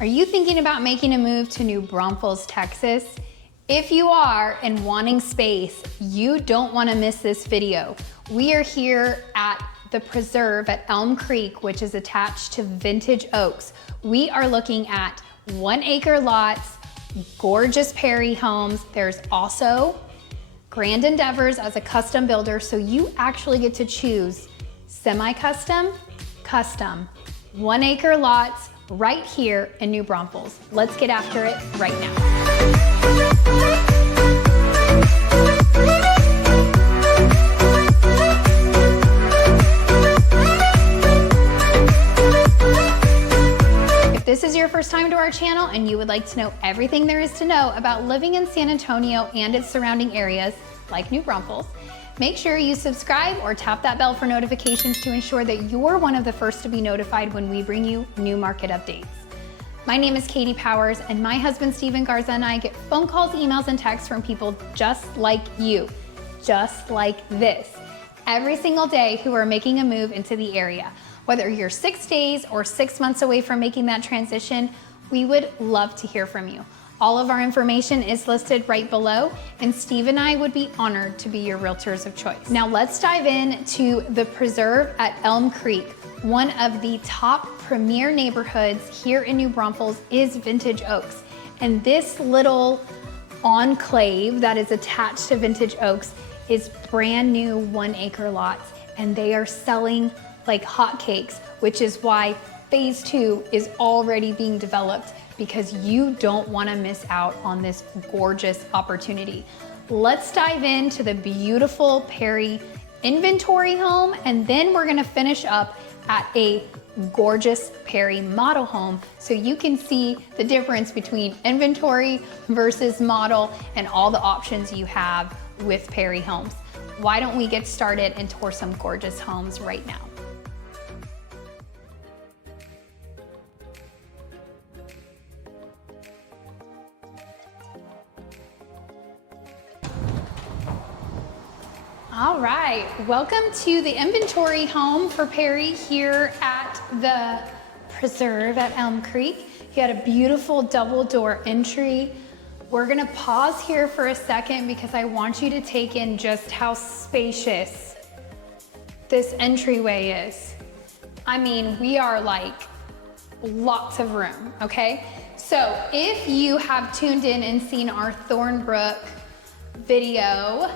Are you thinking about making a move to New Braunfels, Texas? If you are and wanting space, you don't want to miss this video. We are here at the preserve at Elm Creek, which is attached to Vintage Oaks. We are looking at 1-acre lots, gorgeous Perry homes. There's also grand endeavors as a custom builder, so you actually get to choose semi-custom, custom, 1-acre lots right here in New Braunfels. Let's get after it right now. If this is your first time to our channel and you would like to know everything there is to know about living in San Antonio and its surrounding areas, like New Braunfels, make sure you subscribe or tap that bell for notifications to ensure that you're one of the first to be notified when we bring you new market updates. My name is Katie Powers, and my husband Stephen Garza and I get phone calls, emails, and texts from people just like you, just like this, every single day who are making a move into the area. Whether you're 6 days or 6 months away from making that transition, we would love to hear from you. All of our information is listed right below, and Steve and I would be honored to be your realtors of choice. Now let's dive into the preserve at Elm Creek. One of the top premier neighborhoods here in New Braunfels is Vintage Oaks. And this little enclave that is attached to Vintage Oaks is brand new 1-acre lots, and they are selling like hotcakes, which is why phase 2 is already being developed, because you don't want to miss out on this gorgeous opportunity. Let's dive into the beautiful Perry inventory home, and then we're going to finish up at a gorgeous Perry model home so you can see the difference between inventory versus model and all the options you have with Perry homes. Why don't we get started and tour some gorgeous homes right now? All right, welcome to the inventory home for Perry here at the preserve at Elm Creek. You got a beautiful double door entry. We're gonna pause here for a second because I want you to take in just how spacious this entryway is. I mean, we are like lots of room, okay? So if you have tuned in and seen our Thornbrook video,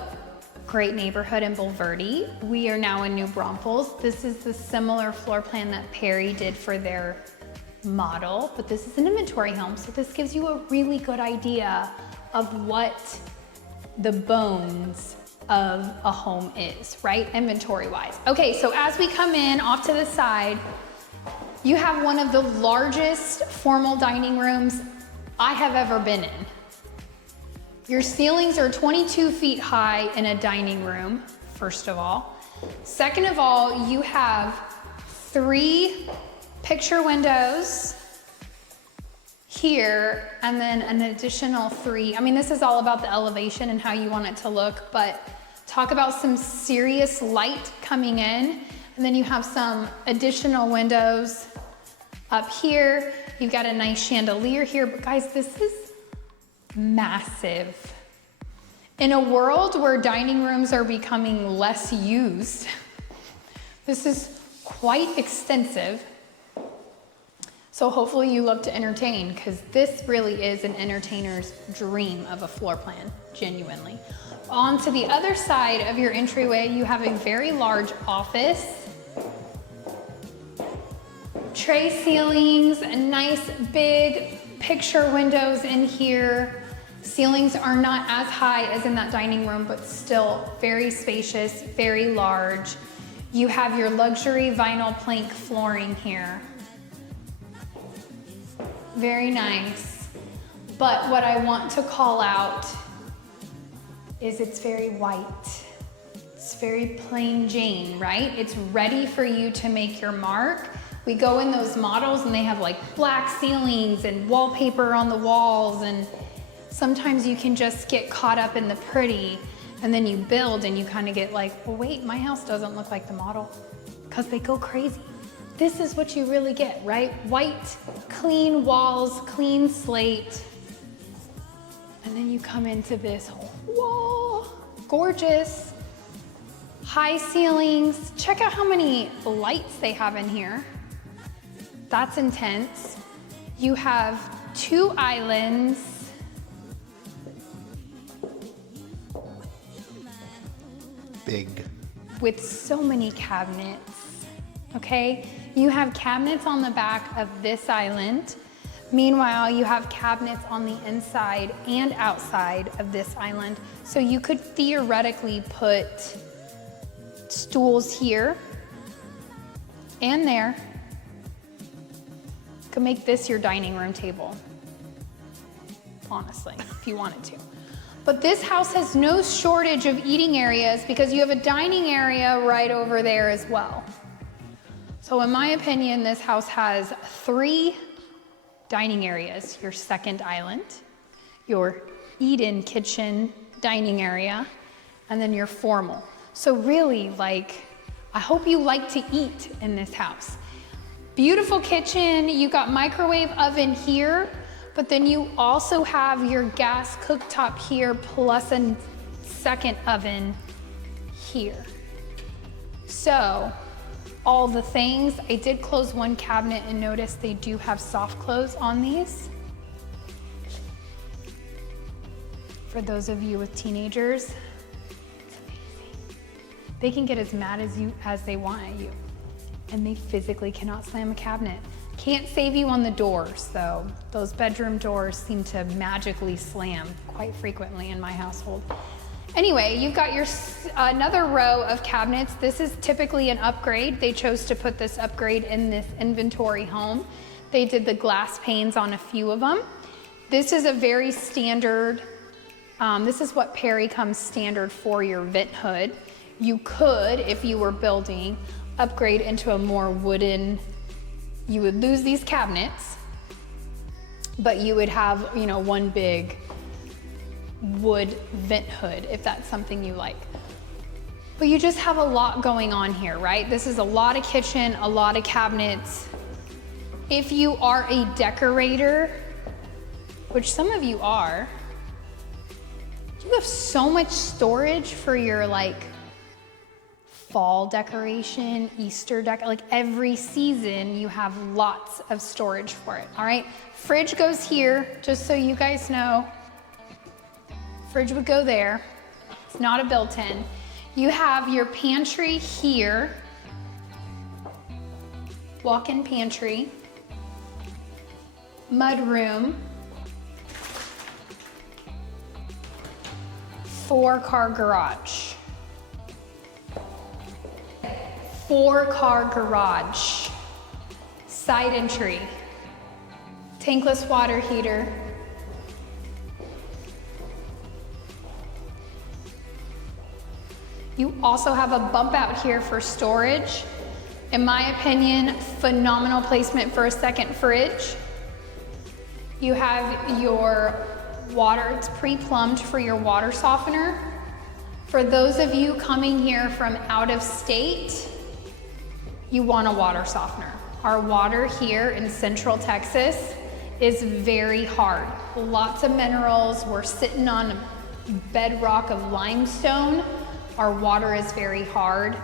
great neighborhood in Bulverde. We are now in New Braunfels. This is the similar floor plan that Perry did for their model, but this is an inventory home. So this gives you a really good idea of what the bones of a home is, right? Inventory wise. Okay, so as we come in off to the side, you have one of the largest formal dining rooms I have ever been in. Your ceilings are 22 feet high in a dining room, first of all. Second of all, you have 3 picture windows here, and then an additional 3. I mean, this is all about the elevation and how you want it to look, but talk about some serious light coming in. And then you have some additional windows up here. You've got a nice chandelier here, but guys, this is massive. In a world where dining rooms are becoming less used, this is quite extensive. So hopefully you love to entertain, because this really is an entertainer's dream of a floor plan, genuinely. On to the other side of your entryway, you have a very large office. Tray ceilings, nice big picture windows in here. Ceilings are not as high as in that dining room, but still very spacious, very large. You have your luxury vinyl plank flooring here. Very nice. But what I want to call out is it's very white. It's very plain Jane, right? It's ready for you to make your mark. We go in those models and they have like black ceilings and wallpaper on the walls, and sometimes you can just get caught up in the pretty, and then you build and you kind of get like, well, wait, my house doesn't look like the model, because they go crazy. this is what you really get, right? White, clean walls, clean slate. And then you come into this wall, gorgeous, high ceilings. Check out how many lights they have in here. That's intense. You have 2 islands. Big. With so many cabinets, okay? You have cabinets on the back of this island. Meanwhile, you have cabinets on the inside and outside of this island. So you could theoretically put stools here and there. You could make this your dining room table, honestly, if you wanted to. But this house has no shortage of eating areas because you have a dining area right over there as well. So in my opinion, this house has 3 dining areas: your second island, your eat-in kitchen dining area, and then your formal. So really, like, I hope you like to eat in this house. Beautiful kitchen, you got microwave oven here, but then you also have your gas cooktop here plus a second oven here. So, all the things. I did close one cabinet and notice they do have soft close on these. For those of you with teenagers, it's amazing. They can get as mad as they want at you, and they physically cannot slam a cabinet. Can't save you on the doors though. Those bedroom doors seem to magically slam quite frequently in my household. Anyway, you've got your another row of cabinets. This is typically an upgrade. They chose to put this upgrade in this inventory home. They did the glass panes on a few of them. This is a very standard, this is what Perry comes standard for your vent hood. You could, if you were building, upgrade into a more wooden, you would lose these cabinets, but you would have, you know, one big wood vent hood if that's something you like. But you just have a lot going on here, right? This is a lot of kitchen, a lot of cabinets. If you are a decorator, which some of you are, you have so much storage for your like fall decoration, Easter like every season you have lots of storage for it, all right? Fridge goes here, just so you guys know. Fridge would go there. It's not a built-in. You have your pantry here. Walk-in pantry. Mudroom. 4-car garage. 4-car garage. Side entry. Tankless water heater. You also have a bump out here for storage. In my opinion, phenomenal placement for a second fridge. You have your water, it's pre-plumbed for your water softener. For those of you coming here from out of state, you want a water softener. Our water here in Central Texas is very hard. Lots of minerals, we're sitting on a bedrock of limestone. Our water is very hard.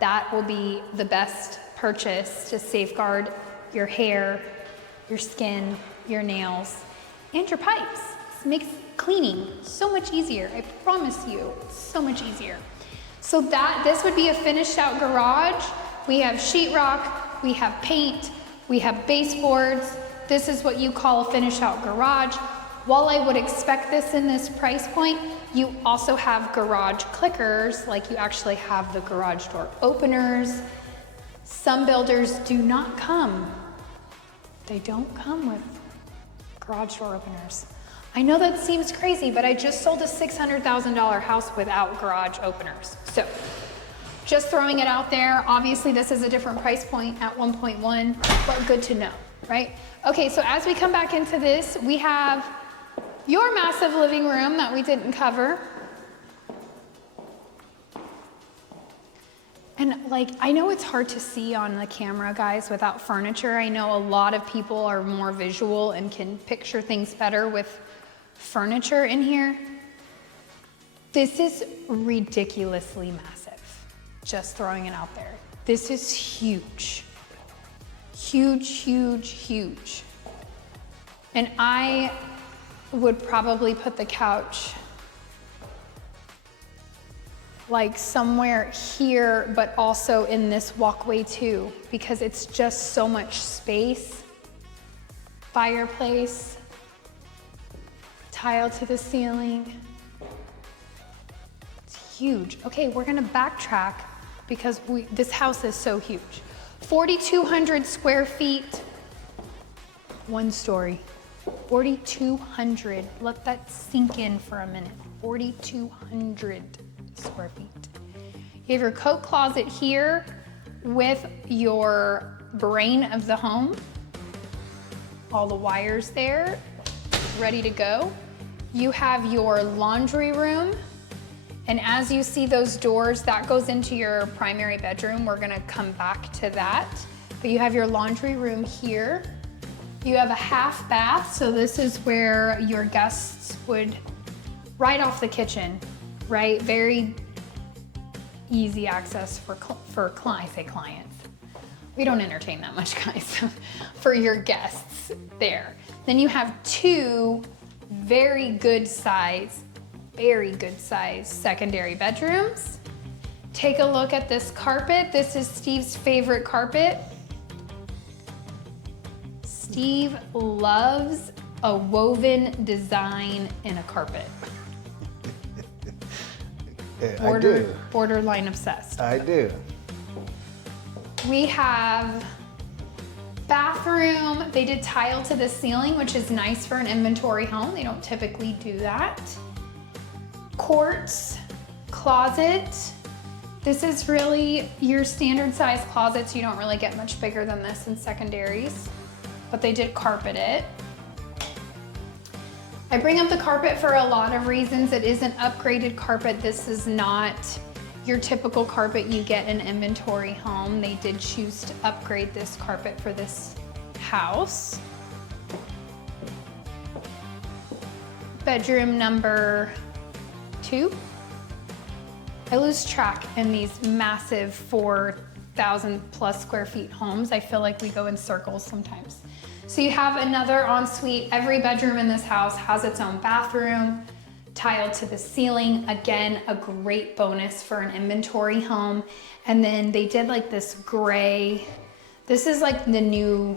That will be the best purchase to safeguard your hair, your skin, your nails, and your pipes. This makes cleaning so much easier. I promise you, it's so much easier. So this would be a finished out garage. We have sheetrock, we have paint, we have baseboards. This is what you call a finished out garage. While I would expect this in this price point, you also have garage clickers, like you actually have the garage door openers. Some builders do not come. They don't come with garage door openers. I know that seems crazy, but I just sold a $600,000 house without garage openers. So just throwing it out there. Obviously this is a different price point at 1.1, but good to know, right? Okay, so as we come back into this, we have your massive living room that we didn't cover. And like, I know it's hard to see on the camera, guys, without furniture. I know a lot of people are more visual and can picture things better with furniture in here. This is ridiculously massive, just throwing it out there. This is huge. Huge, huge, huge. And I would probably put the couch like somewhere here, but also in this walkway too, because it's just so much space. Fireplace, tile to the ceiling. It's huge. Okay, we're gonna backtrack because this house is so huge. 4,200 square feet, 1 story. 4,200, let that sink in for a minute. 4,200 square feet. You have your coat closet here with your brain of the home. All the wires there, ready to go. You have your laundry room. And as you see those doors, that goes into your primary bedroom. We're gonna come back to that. But you have your laundry room here. You have a half bath, so this is where your guests would, right off the kitchen, right? Very easy access for I say clients. We don't entertain that much, guys, for your guests there. Then you have 2 very good size secondary bedrooms. Take a look at this carpet. This is Steve's favorite carpet. Steve loves a woven design in a carpet. I do. Borderline obsessed. I do. We have bathroom. They did tile to the ceiling, which is nice for an inventory home. They don't typically do that. Quartz closet. This is really your standard size closets. You don't really get much bigger than this in secondaries, but they did carpet it. I bring up the carpet for a lot of reasons. It is an upgraded carpet. This is not your typical carpet you get in an inventory home. They did choose to upgrade this carpet for this house. Bedroom number 2. I lose track in these massive 4,000 plus square feet homes. I feel like we go in circles sometimes. So you have another ensuite. Every bedroom in this house has its own bathroom, tile to the ceiling. Again, a great bonus for an inventory home. And then they did like this gray. This is like the new,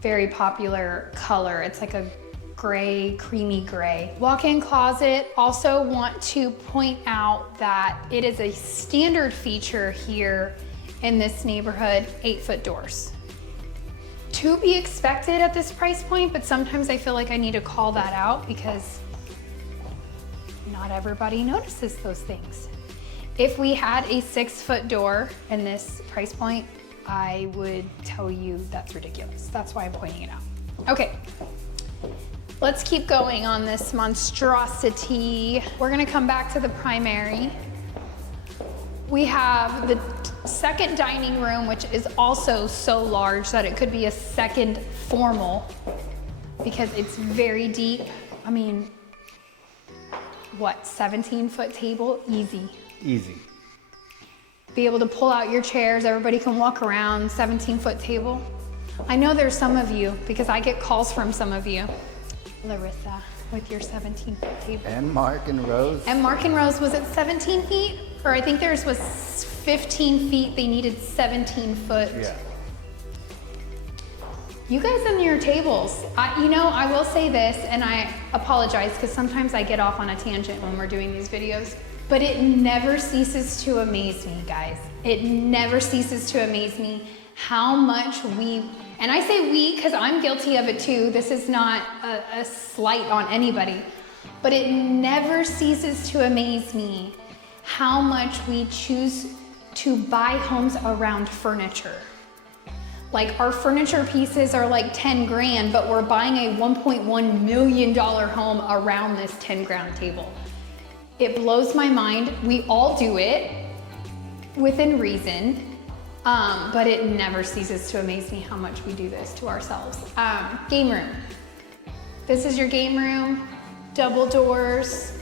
very popular color. It's like a gray, creamy gray. Walk-in closet. Also want to point out that it is a standard feature here in this neighborhood, 8-foot doors. To be expected at this price point, but sometimes I feel like I need to call that out because not everybody notices those things. If we had a 6-foot door in this price point, I would tell you that's ridiculous. That's why I'm pointing it out. Okay, let's keep going on this monstrosity. We're gonna come back to the primary. We have the second dining room, which is also so large that it could be a second formal because it's very deep. I mean, what, 17-foot table? Easy. Easy. Be able to pull out your chairs, everybody can walk around, 17-foot table. I know there's some of you, because I get calls from some of you. Larissa, with your 17-foot table. And Mark and Rose. And Mark and Rose, was it 17 feet? Or I think theirs was 15 feet, they needed 17 foot. Yeah. You guys and your tables, I will say this, and I apologize because sometimes I get off on a tangent when we're doing these videos, but it never ceases to amaze me, guys. It never ceases to amaze me how much and I say we because I'm guilty of it too. This is not a slight on anybody, but it never ceases to amaze me how much we choose to buy homes around furniture. Like our furniture pieces are like 10 grand, but we're buying a $1.1 million home around this 10 grand table. It blows my mind. We all do it. within reason, but it never ceases to amaze me how much we do this to ourselves. Game room. This is your game room, double doors,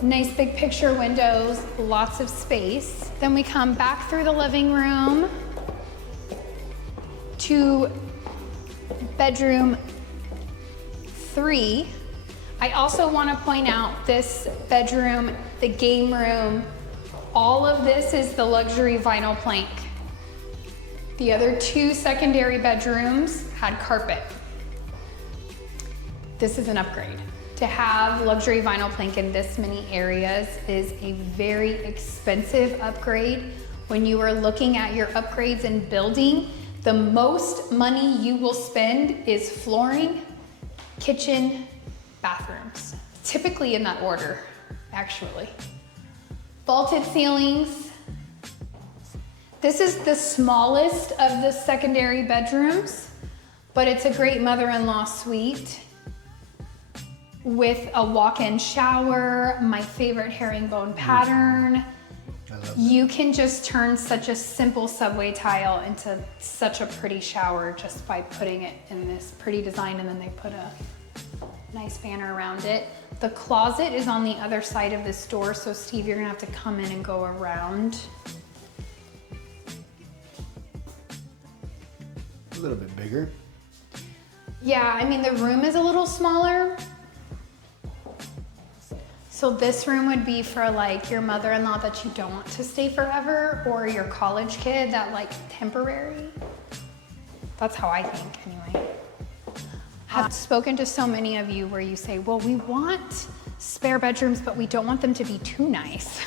nice big picture windows, lots of space. Then we come back through the living room to bedroom 3. I also want to point out this bedroom, the game room, all of this is the luxury vinyl plank. The other 2 secondary bedrooms had carpet. This is an upgrade. To have luxury vinyl plank in this many areas is a very expensive upgrade. When you are looking at your upgrades and building, the most money you will spend is flooring, kitchen, bathrooms. Typically in that order, actually. Vaulted ceilings. This is the smallest of the secondary bedrooms, but it's a great mother-in-law suite with a walk-in shower, my favorite herringbone pattern. You can just turn such a simple subway tile into such a pretty shower just by putting it in this pretty design, and then they put a nice banner around it. The closet is on the other side of this door, so Steve, you're gonna have to come in and go around. A little bit bigger. Yeah, I mean, the room is a little smaller. So this room would be for like your mother-in-law that you don't want to stay forever, or your college kid that like temporary. That's how I think anyway. I've spoken to so many of you where you say, well, we want spare bedrooms, but we don't want them to be too nice.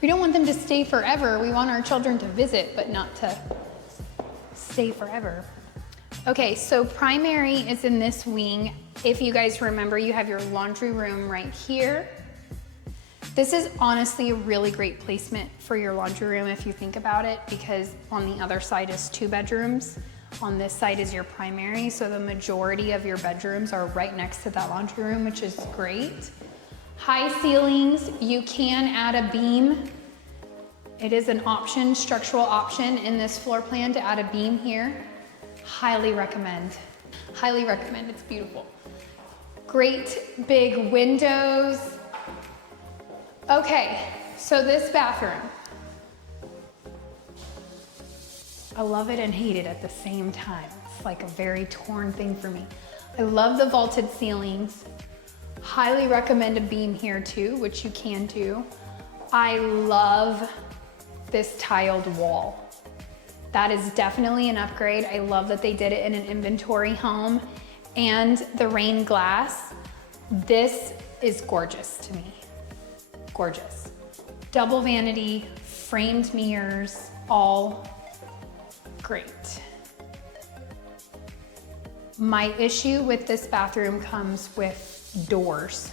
We don't want them to stay forever. We want our children to visit, but not to stay forever. Okay, so primary is in this wing. If you guys remember, you have your laundry room right here. This is honestly a really great placement for your laundry room if you think about it, because on the other side is 2 bedrooms. On this side is your primary, so the majority of your bedrooms are right next to that laundry room, which is great. High ceilings, you can add a beam. It is an option, structural option in this floor plan to add a beam here. Highly recommend. Highly recommend, it's beautiful. Great big windows. Okay, so this bathroom. I love it and hate it at the same time. It's like a very torn thing for me. I love the vaulted ceilings. Highly recommend a beam here too, which you can do. I love this tiled wall. That is definitely an upgrade. I love that they did it in an inventory home. And the rain glass. This is gorgeous to me. Gorgeous. Double vanity, framed mirrors, all great. My issue with this bathroom comes with doors.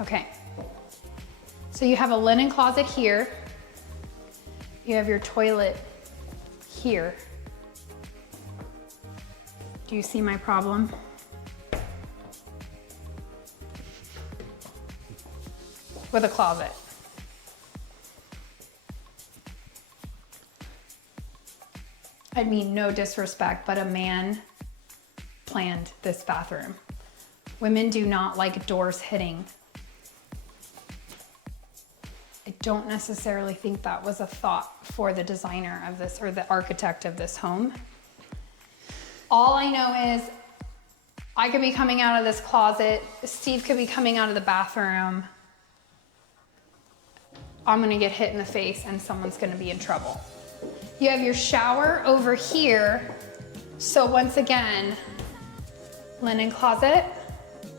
Okay, so you have a linen closet here. You have your toilet here. Do you see my problem? With a closet. I mean, no disrespect, but a man planned this bathroom. Women do not like doors hitting. I don't necessarily think that was a thought for the designer of this or the architect of this home. All I know is I could be coming out of this closet, Steve could be coming out of the bathroom. I'm gonna get hit in the face and someone's gonna be in trouble. You have your shower over here. So once again, linen closet.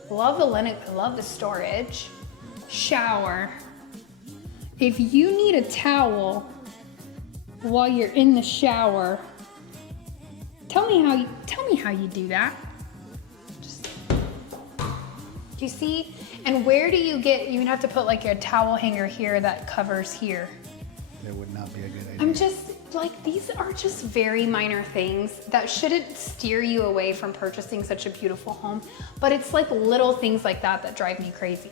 Love the linen, I love the storage. Shower. If you need a towel while you're in the shower, tell me how you do that. Do you see? And where do you get, you would have to put like a towel hanger here that covers here. That would not be a good idea. I'm just like, these are just very minor things that shouldn't steer you away from purchasing such a beautiful home, but it's like little things like that that drive me crazy.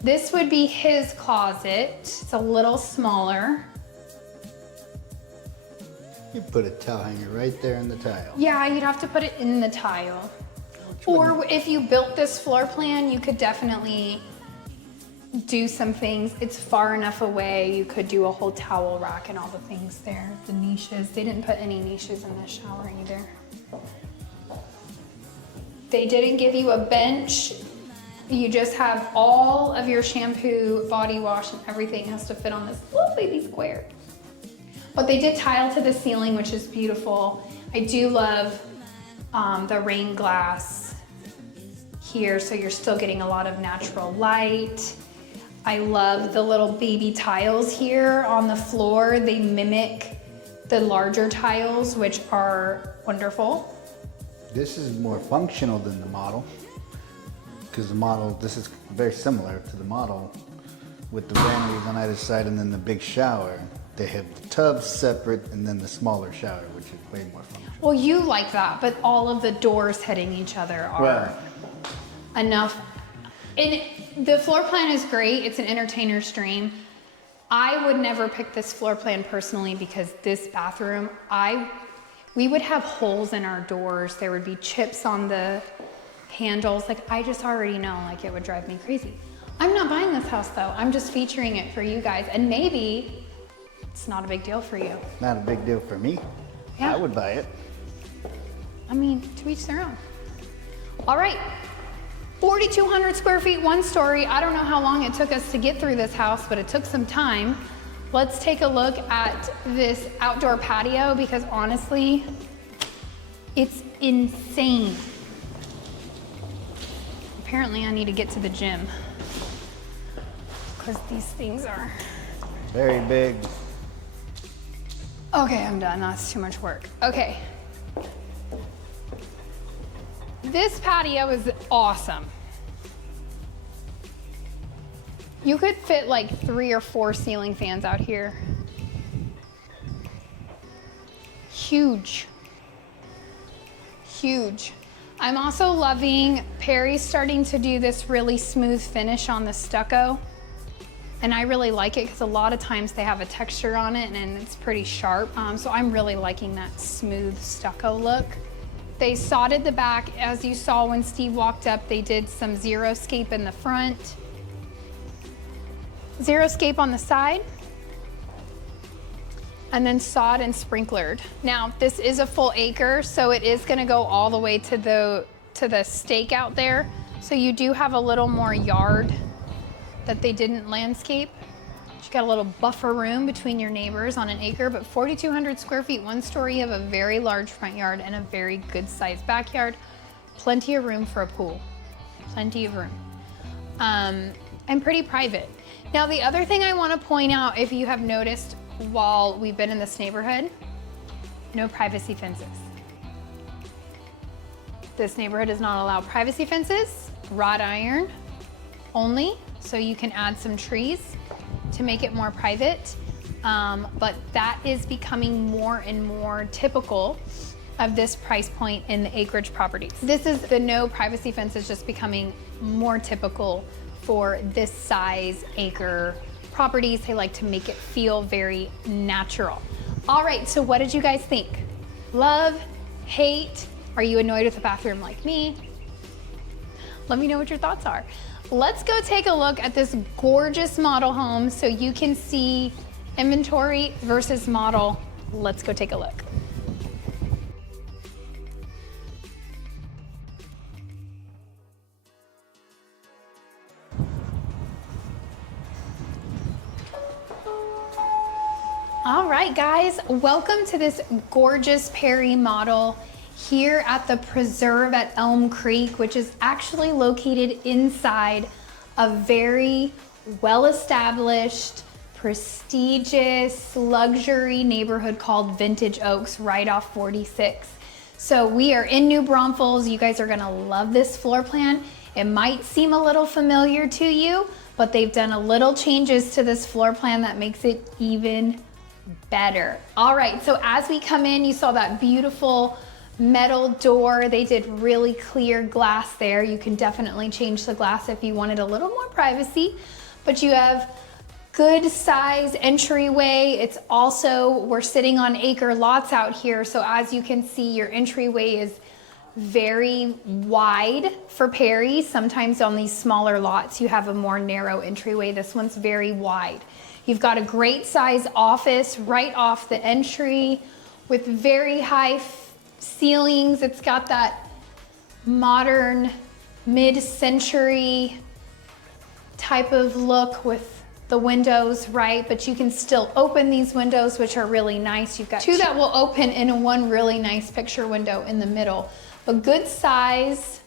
This would be his closet. It's a little smaller. You put a towel hanger right there in the tile. Yeah, you'd have to put it in the tile. Or if you built this floor plan, you could definitely do some things. It's far enough away. You could do a whole towel rack and all the things there. The niches. They didn't put any niches in the shower either. They didn't give you a bench. You just have all of your shampoo, body wash, and everything has to fit on this little baby square. But they did tile to the ceiling, which is beautiful. I do love the rain glass here, so you're still getting a lot of natural light. I love the little baby tiles here on the floor. They mimic the larger tiles, which are wonderful. This is more functional than the model, because the model, this is very similar to the model with the vanities on either side and then the big shower. They have the tubs separate and then the smaller shower, which is way more functional. Well, you like that, but all of the doors hitting each other are enough. And the floor plan is great. It's an entertainer's dream. I would never pick this floor plan personally because this bathroom, we would have holes in our doors. There would be chips on the handles. Like, I just already know, like, it would drive me crazy. I'm not buying this house though. I'm just featuring it for you guys. And maybe it's not a big deal for you. Not a big deal for me. Yeah. I would buy it. I mean, to each their own. All right, 4,200 square feet, one story. I don't know how long it took us to get through this house, but it took some time. Let's take a look at this outdoor patio because honestly, it's insane. Apparently I need to get to the gym because these things are... Very big. Okay, I'm done. That's too much work. Okay. This patio is awesome. You could fit like 3 or 4 ceiling fans out here. Huge. Huge. I'm also loving, Perry's starting to do this really smooth finish on the stucco. And I really like it because a lot of times they have a texture on it and it's pretty sharp. So I'm really liking that smooth stucco look. They sodded the back, as you saw when Steve walked up. They did some xeriscape in the front, xeriscape on the side, and then sod and sprinklered. Now, this is a full acre, so it is gonna go all the way to the stake out there. So you do have a little more yard that they didn't landscape. You got a little buffer room between your neighbors on an acre, but 4,200 square feet, one story. You have a very large front yard and a very good sized backyard. Plenty of room for a pool, plenty of room. And pretty private. Now, the other thing I wanna point out, if you have noticed while we've been in this neighborhood, no privacy fences. This neighborhood does not allow privacy fences, wrought iron only, so you can add some trees to make it more private, but that is becoming more and more typical of this price point in the acreage properties. This is the no privacy fence is just becoming more typical for this size acre properties. They like to make it feel very natural. All right, so what did you guys think? Love, hate? Are you annoyed with the bathroom like me? Let me know what your thoughts are. Let's go take a look at this gorgeous model home so you can see inventory versus model. Let's go take a look. All right, guys, welcome to this gorgeous Perry model here at the preserve at Elm Creek, which is actually located inside a very well-established, prestigious, luxury neighborhood called Vintage Oaks right off 46. So we are in New Braunfels. You guys are gonna love this floor plan. It might seem a little familiar to you, but they've done a little changes to this floor plan that makes it even better. All right, so as we come in, you saw that beautiful metal door. They did really clear glass there. You can definitely change the glass if you wanted a little more privacy, but you have Good size entryway. It's also, we're sitting on acre lots out here, so as you can see, your entryway is very wide for Perry. Sometimes on these smaller lots you have a more narrow entryway. This one's very wide. You've got a great size office right off the entry with very high ceilings. It's got that modern mid-century type of look with the windows, right? But you can still open these windows, which are really nice. You've got two that will open and one really nice picture window in the middle. But good size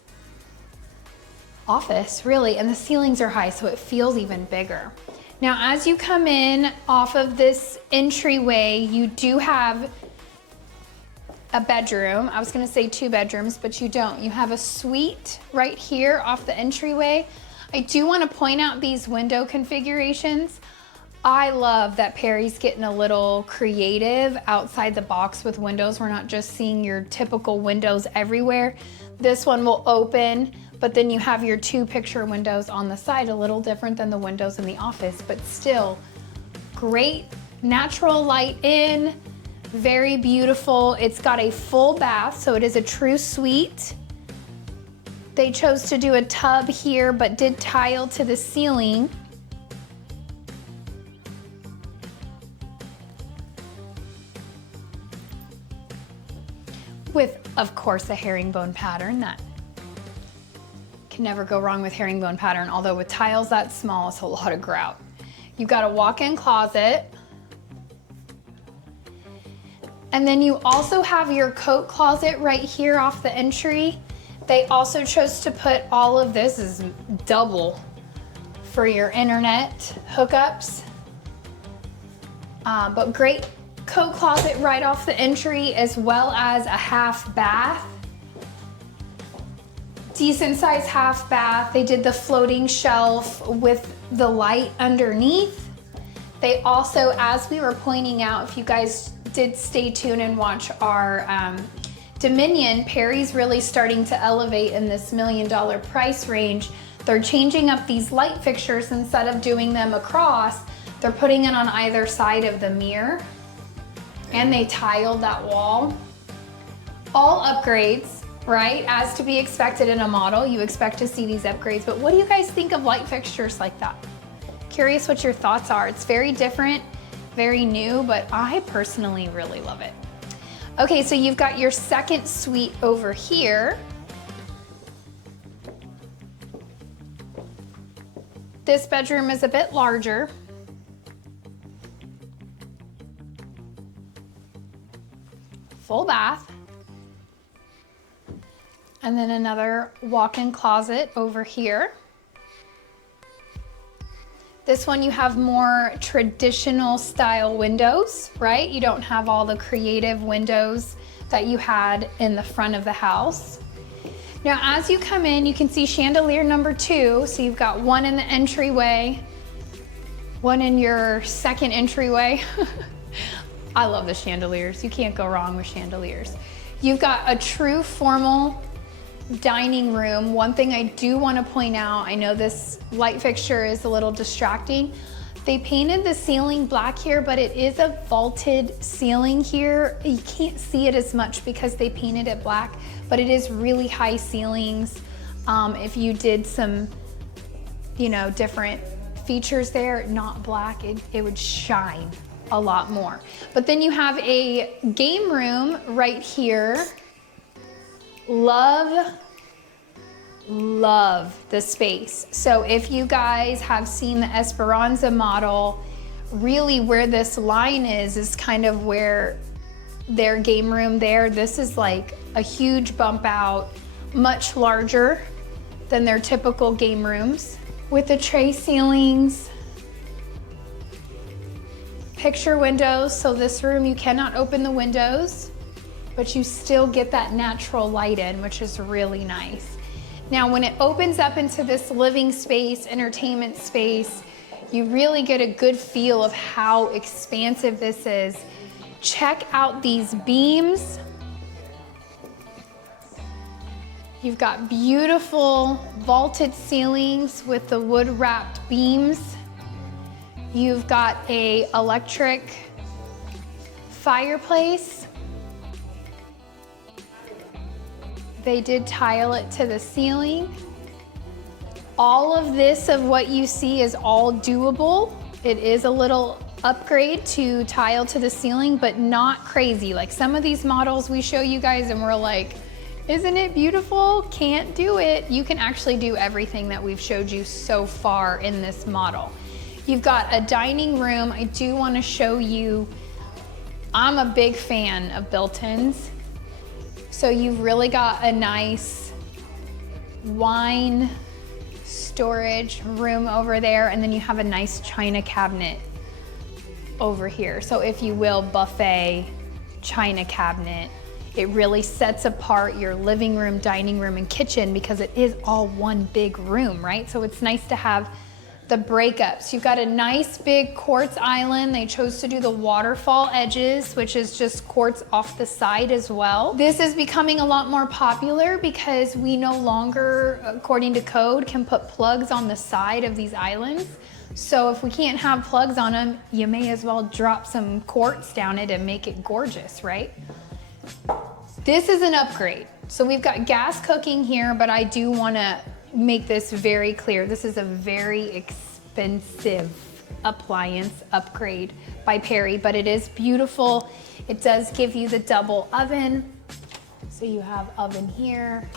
office, really, and the ceilings are high, so it feels even bigger. Now, as you come in off of this entryway, you do have a bedroom. I was gonna say 2 bedrooms, but you don't. You have a suite right here off the entryway. I do want to point out these window configurations. I love that Perry's getting a little creative outside the box with windows. We're not just seeing your typical windows everywhere. This one will open, but then you have your 2 picture windows on the side, a little different than the windows in the office, but still great natural light in, very beautiful. It's got a full bath, so it is a true suite. They chose to do a tub here, but did tile to the ceiling. With, of course, a herringbone pattern. That can never go wrong with herringbone pattern, although with tiles that small, it's a lot of grout. You've got a walk-in closet. And then you also have your coat closet right here off the entry. They also chose to put all of this as double for your internet hookups. But great coat closet right off the entry, as well as a half bath. Decent size half bath. They did the floating shelf with the light underneath. They also, as we were pointing out, if you guys did stay tuned and watch our Dominion, Perry's really starting to elevate in this $1 million price range. They're changing up these light fixtures. Instead of doing them across, they're putting it on either side of the mirror, and they tiled that wall. All upgrades, right? As to be expected in a model, you expect to see these upgrades, but what do you guys think of light fixtures like that? Curious what your thoughts are. It's very different, very new, but I personally really love it. Okay, so you've got your second suite over here. This bedroom is a bit larger. Full bath. And then another walk-in closet over here. This one you have more traditional style windows, right? You don't have all the creative windows that you had in the front of the house. Now, as you come in, you can see chandelier number 2. So you've got one in the entryway, one in your second entryway. I love the chandeliers. You can't go wrong with chandeliers. You've got a true formal dining room. One thing I do want to point out, I know this light fixture is a little distracting. They painted the ceiling black here, but it is a vaulted ceiling here. You can't see it as much because they painted it black, but it is really high ceilings. If you did some, different features there, not black, it would shine a lot more. But then you have a game room right here. Love the space. So if you guys have seen the Esperanza model, really where this line is kind of where their game room there. This is like a huge bump out, much larger than their typical game rooms, with the tray ceilings, picture windows. So this room, you cannot open the windows, but you still get that natural light in, which is really nice. Now, when it opens up into this living space, entertainment space, you really get a good feel of how expansive this is. Check out these beams. You've got beautiful vaulted ceilings with the wood wrapped beams. You've got a electric fireplace. They did tile it to the ceiling. All of this of what you see is all doable. It is a little upgrade to tile to the ceiling, but not crazy. Like some of these models we show you guys and we're like, isn't it beautiful? Can't do it. You can actually do everything that we've showed you so far in this model. You've got a dining room. I do want to show you, I'm a big fan of built-ins. So you've really got a nice wine storage room over there, and then you have a nice china cabinet over here. So if you will, buffet china cabinet. It really sets apart your living room, dining room, and kitchen because it is all one big room, right? So it's nice to have the breakups. You've got a nice big quartz island. They chose to do the waterfall edges, which is just quartz off the side as well. This is becoming a lot more popular because we no longer, according to code, can put plugs on the side of these islands. So if we can't have plugs on them, you may as well drop some quartz down it and make it gorgeous, right? This is an upgrade. So we've got gas cooking here, but I do want to make this very clear. This is a very expensive appliance upgrade by Perry, but it is beautiful. It does give you the double oven. So you have oven here,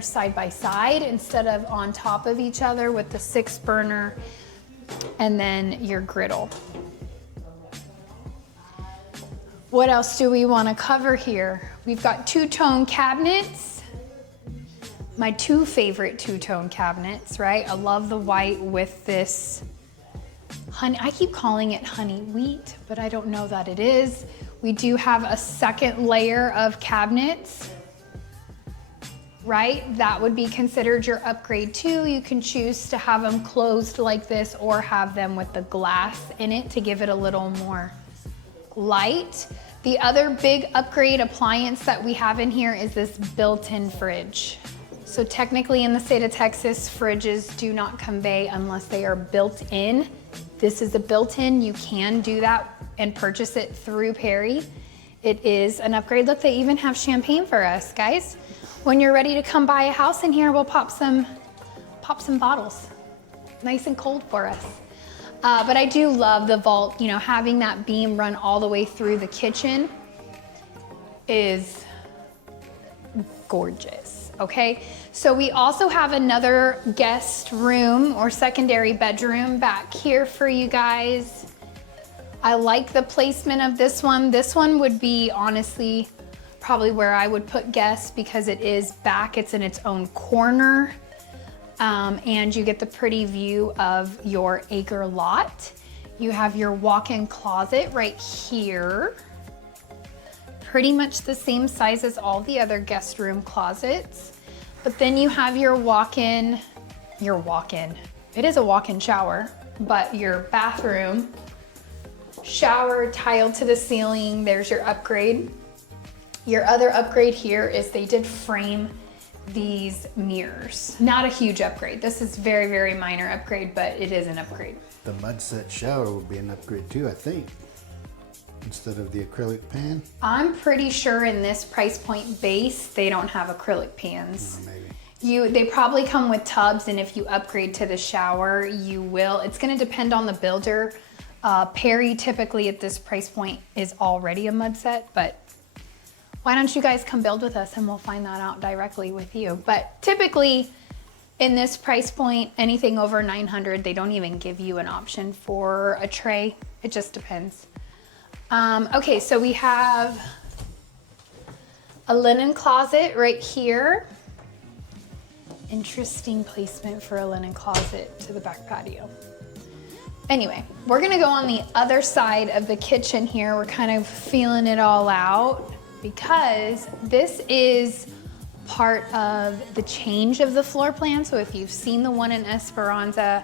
side by side instead of on top of each other with the 6-burner and then your griddle. What else do we want to cover here? We've got two-tone cabinets. My two favorite two-tone cabinets, right? I love the white with this honey. I keep calling it honey wheat, but I don't know that it is. We do have a second layer of cabinets, right? That would be considered your upgrade too. You can choose to have them closed like this or have them with the glass in it to give it a little more light. The other big upgrade appliance that we have in here is this built-in fridge. So technically in the state of Texas, fridges do not convey unless they are built in. This is a built-in. You can do that and purchase it through Perry. It is an upgrade. Look, they even have champagne for us, guys. When you're ready to come buy a house in here, we'll pop some bottles. Nice and cold for us. But I do love the vault, you know, having that beam run all the way through the kitchen is gorgeous, okay? So we also have another guest room or secondary bedroom back here for you guys. I like the placement of this one. This one would be honestly probably where I would put guests because it is back, it's in its own corner. And you get the pretty view of your acre lot. You have your walk-in closet right here. Pretty much the same size as all the other guest room closets. But then you have your walk-in, it is a walk-in shower, but your bathroom, shower tiled to the ceiling. There's your upgrade. Your other upgrade here is they did frame these mirrors. Not a huge upgrade. This is very, very minor upgrade, but it is an upgrade. The mud set shower would be an upgrade too, I think, instead of the acrylic pan. I'm pretty sure in this price point base, they don't have acrylic pans. Maybe. They probably come with tubs, and if you upgrade to the shower, you will. It's gonna depend on the builder. Perry typically at this price point is already a mud set, but why don't you guys come build with us and we'll find that out directly with you. But typically in this price point, anything over 900, they don't even give you an option for a tray. It just depends. Okay, so we have a linen closet right here. Interesting placement for a linen closet to the back patio. Anyway, we're gonna go on the other side of the kitchen here. We're kind of feeling it all out, because this is part of the change of the floor plan. So if you've seen the one in Esperanza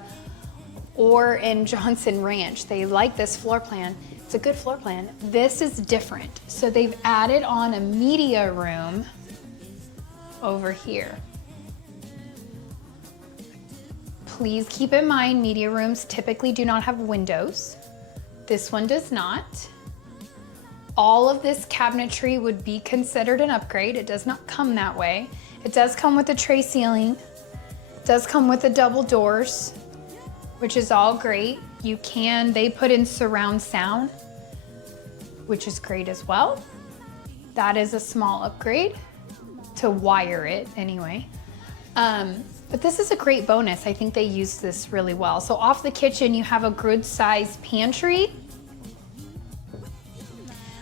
or in Johnson Ranch, they like this floor plan. It's a good floor plan. This is different. So they've added on a media room over here. please keep in mind media rooms typically do not have windows. This one does not. All of this cabinetry would be considered an upgrade. It does not come that way. It does come with a tray ceiling. It does come with the double doors, which is all great. They put in surround sound, which is great as well. That is a small upgrade to wire it anyway. But this is a great bonus. I think they used this really well. So off the kitchen, you have a good sized pantry,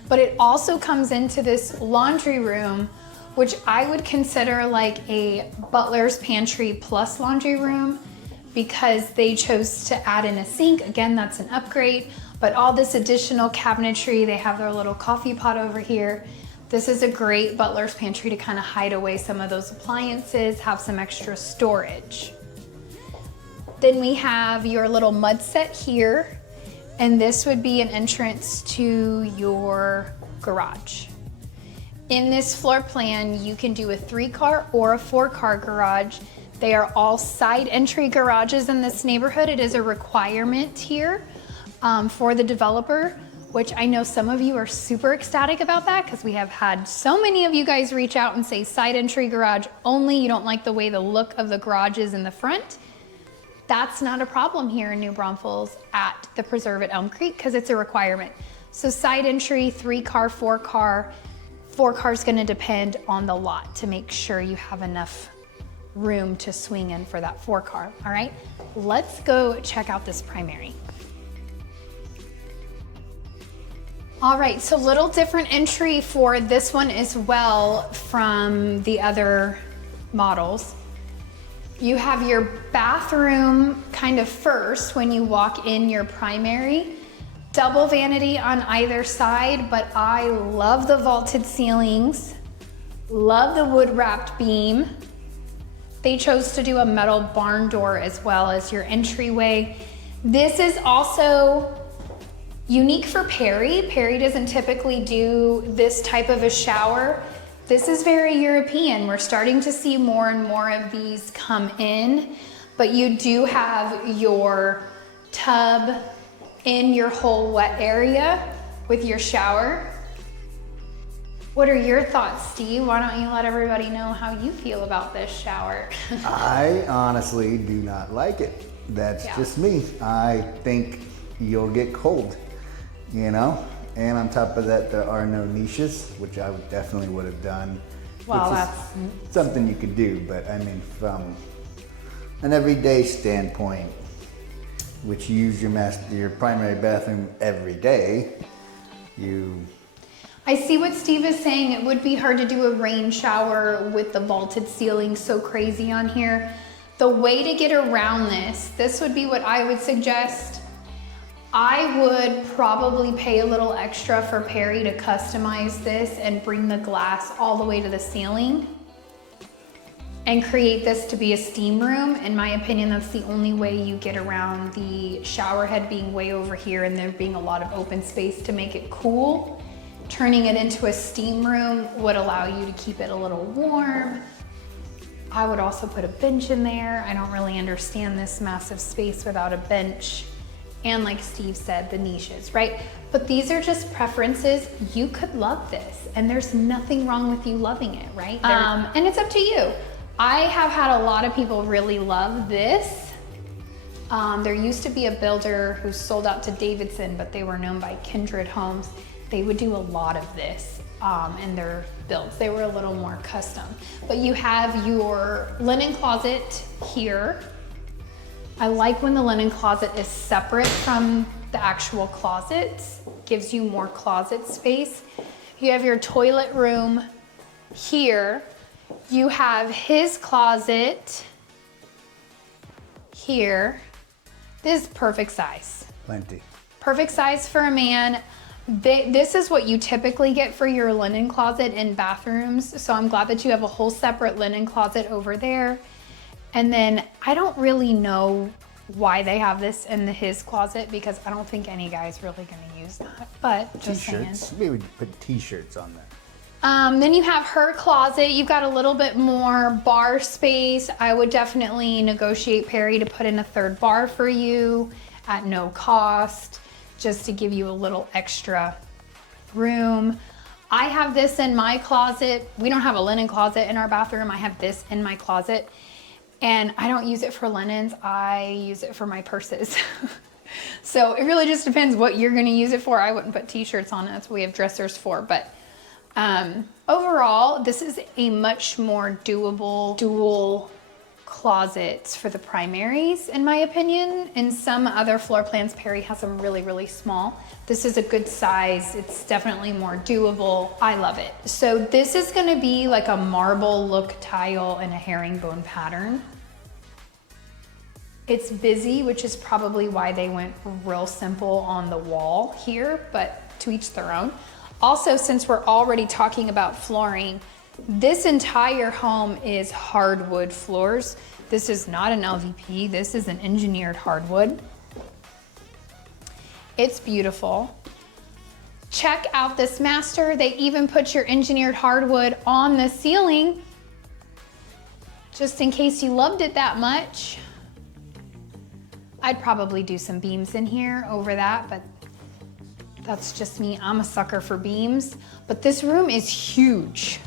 but it also comes into this laundry room, which I would consider like a butler's pantry plus laundry room, because they chose to add in a sink. Again, that's an upgrade, but all this additional cabinetry, they have their little coffee pot over here. This is a great butler's pantry to kind of hide away some of those appliances, have some extra storage. Then we have your little mud set here, and this would be an entrance to your garage. In this floor plan, you can do a 3-car or a 4-car garage. They are all side entry garages in this neighborhood. It is a requirement here for the developer, which I know some of you are super ecstatic about that, because we have had so many of you guys reach out and say side entry garage only. You don't like the way the look of the garage is in the front. That's not a problem here in New Braunfels at the Preserve at Elm Creek, because it's a requirement. So side entry, 3-car, 4-car. 4-car is gonna depend on the lot to make sure you have enough room to swing in for that 4-car, all right? Let's go check out this primary. All right, so little different entry for this one as well from the other models. You have your bathroom kind of first when you walk in your primary. Double vanity on either side, but I love the vaulted ceilings, love the wood wrapped beam. They chose to do a metal barn door as well as your entryway. This is also unique for Perry. Perry doesn't typically do this type of a shower. This is very European. We're starting to see more and more of these come in, but you do have your tub in your whole wet area with your shower. What are your thoughts, Steve? Why don't you let everybody know how you feel about this shower? I honestly do not like it. That's just me. I think you'll get cold, you know? And on top of that, there are no niches, which I definitely would have done. Well, that's something you could do, but I mean, from an everyday standpoint, which you use your primary bathroom every day, I see what Steve is saying. It would be hard to do a rain shower with the vaulted ceiling so crazy on here. The way to get around this would be what I would suggest. I would probably pay a little extra for Perry to customize this and bring the glass all the way to the ceiling and create this to be a steam room. In my opinion, that's the only way you get around the shower head being way over here and there being a lot of open space to make it cool. Turning it into a steam room would allow you to keep it a little warm. I would also put a bench in there. I don't really understand this massive space without a bench. And like Steve said, the niches, right? But these are just preferences. You could love this and there's nothing wrong with you loving it, right? And it's up to you. I have had a lot of people really love this. There used to be a builder who sold out to Davidson, but they were known by Kindred Homes. They would do a lot of this in their builds. They were a little more custom. But you have your linen closet here. I like when the linen closet is separate from the actual closets. Gives you more closet space. You have your toilet room here. You have his closet here. This is perfect size. Plenty. Perfect size for a man. This is what you typically get for your linen closet in bathrooms. So I'm glad that you have a whole separate linen closet over there. And then I don't really know why they have this in his closet, because I don't think any guy's really gonna use that, but just saying. Maybe we put t-shirts on there. Then you have her closet. You've got a little bit more bar space. I would definitely negotiate Perry to put in a third bar for you at no cost, just to give you a little extra room. I have this in my closet. We don't have a linen closet in our bathroom. I have this in my closet, and I don't use it for linens. I use it for my purses. So it really just depends what you're gonna use it for. I wouldn't put t-shirts on it. That's what we have dressers for. But overall, this is a much more doable dual closet for the primaries, in my opinion. In some other floor plans, Perry has them really, really small. This is a good size. It's definitely more doable. I love it. So this is gonna be like a marble look tile and a herringbone pattern. It's busy, which is probably why they went real simple on the wall here, but to each their own. Also, since we're already talking about flooring, this entire home is hardwood floors. This is not an LVP, this is an engineered hardwood. It's beautiful. Check out this master. They even put your engineered hardwood on the ceiling, just in case you loved it that much. I'd probably do some beams in here over that, but that's just me. I'm a sucker for beams. But this room is huge.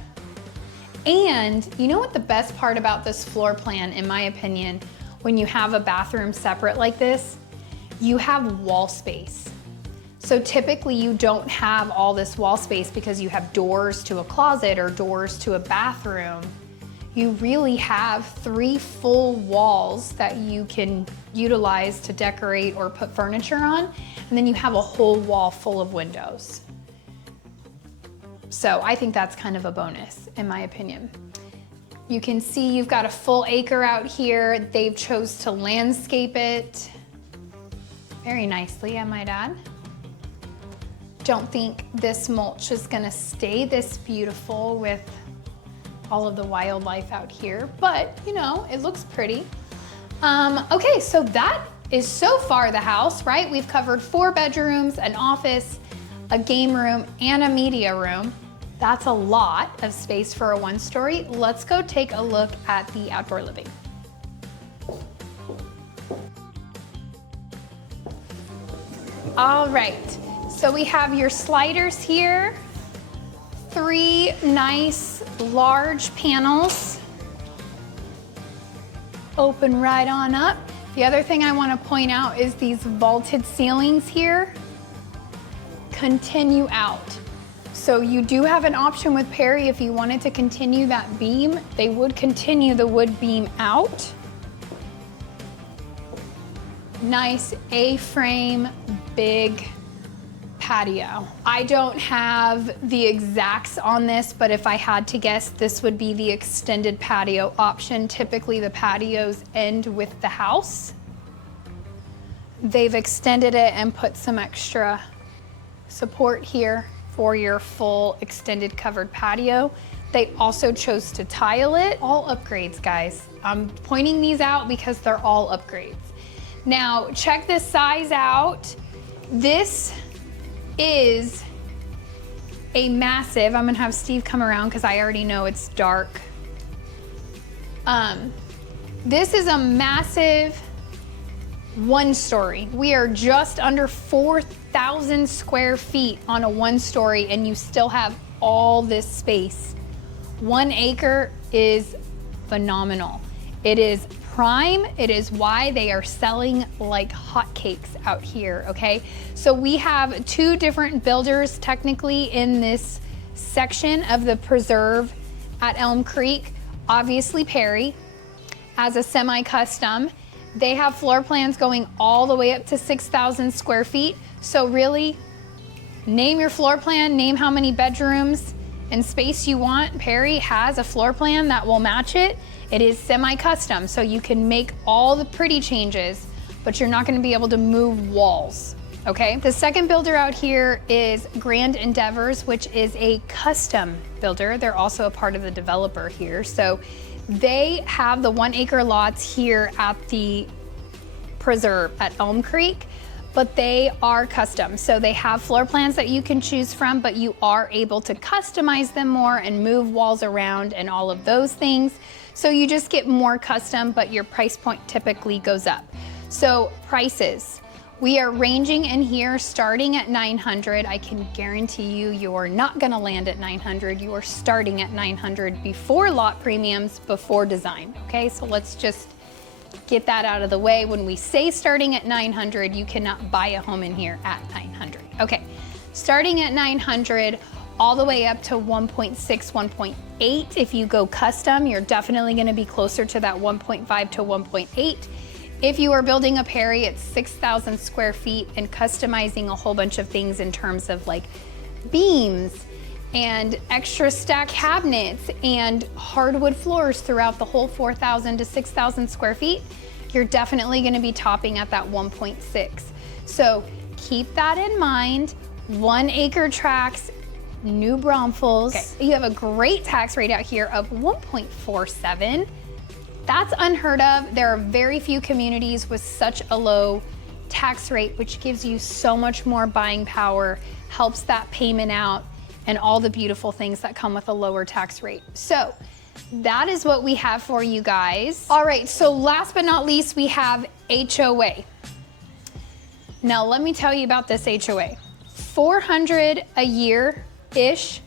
And you know what the best part about this floor plan, in my opinion, when you have a bathroom separate like this, you have wall space. So typically you don't have all this wall space because you have doors to a closet or doors to a bathroom. You really have 3 full walls that you can utilize to decorate or put furniture on, and then you have a whole wall full of windows. So I think that's kind of a bonus, in my opinion. You can see you've got a full acre out here. They've chose to landscape it very nicely, I might add. Don't think this mulch is gonna stay this beautiful with all of the wildlife out here, but you know, it looks pretty. Okay, so that is so far the house, right? We've covered 4 bedrooms, an office, a game room, and a media room. That's a lot of space for a 1-story. Let's go take a look at the outdoor living. All right, so we have your sliders here. 3 nice large panels. Open right on up. The other thing I want to point out is these vaulted ceilings here continue out. So you do have an option with Perry if you wanted to continue that beam. They would continue the wood beam out. Nice A-frame, big patio. I don't have the exacts on this, but if I had to guess, this would be the extended patio option. Typically the patios end with the house. They've extended it and put some extra support here for your full extended covered patio. They also chose to tile it. All upgrades, guys. I'm pointing these out because they're all upgrades. Now, check this size out. This is a massive, I'm gonna have Steve come around because I already know it's dark. This is a massive 1-story. We are just under 4,000 square feet on a 1-story, and you still have all this space. 1 acre is phenomenal. It is prime. It is why they are selling like hotcakes out here, okay? So we have 2 different builders technically in this section of the preserve at Elm Creek. Obviously Perry as a semi-custom. They have floor plans going all the way up to 6,000 square feet. So really, name your floor plan, name how many bedrooms and space you want. Perry has a floor plan that will match it. It is semi-custom, so you can make all the pretty changes, but you're not gonna be able to move walls, okay? The second builder out here is Grand Endeavors, which is a custom builder. They're also a part of the developer here. So they have the 1 acre lots here at the preserve at Elm Creek, but they are custom. So they have floor plans that you can choose from, but you are able to customize them more and move walls around and all of those things. So you just get more custom, but your price point typically goes up. So prices, we are ranging in here starting at $900. I can guarantee you, you're not gonna land at $900. You are starting at $900 before lot premiums, before design, okay? So let's just get that out of the way. When we say starting at $900, you cannot buy a home in here at $900. Okay, starting at $900, all the way up to 1.6, 1.8. If you go custom, you're definitely gonna be closer to that 1.5 to 1.8. If you are building a Perry at 6,000 square feet and customizing a whole bunch of things in terms of like beams and extra stack cabinets and hardwood floors throughout the whole 4,000 to 6,000 square feet, you're definitely gonna be topping at that 1.6. So keep that in mind. 1 acre tracts, New Braunfels. Okay. You have a great tax rate out here of 1.47. That's unheard of. There are very few communities with such a low tax rate, which gives you so much more buying power, helps that payment out, and all the beautiful things that come with a lower tax rate. So that is what we have for you guys. All right, so last but not least, we have HOA. Now let me tell you about this HOA. $400 a year-ish,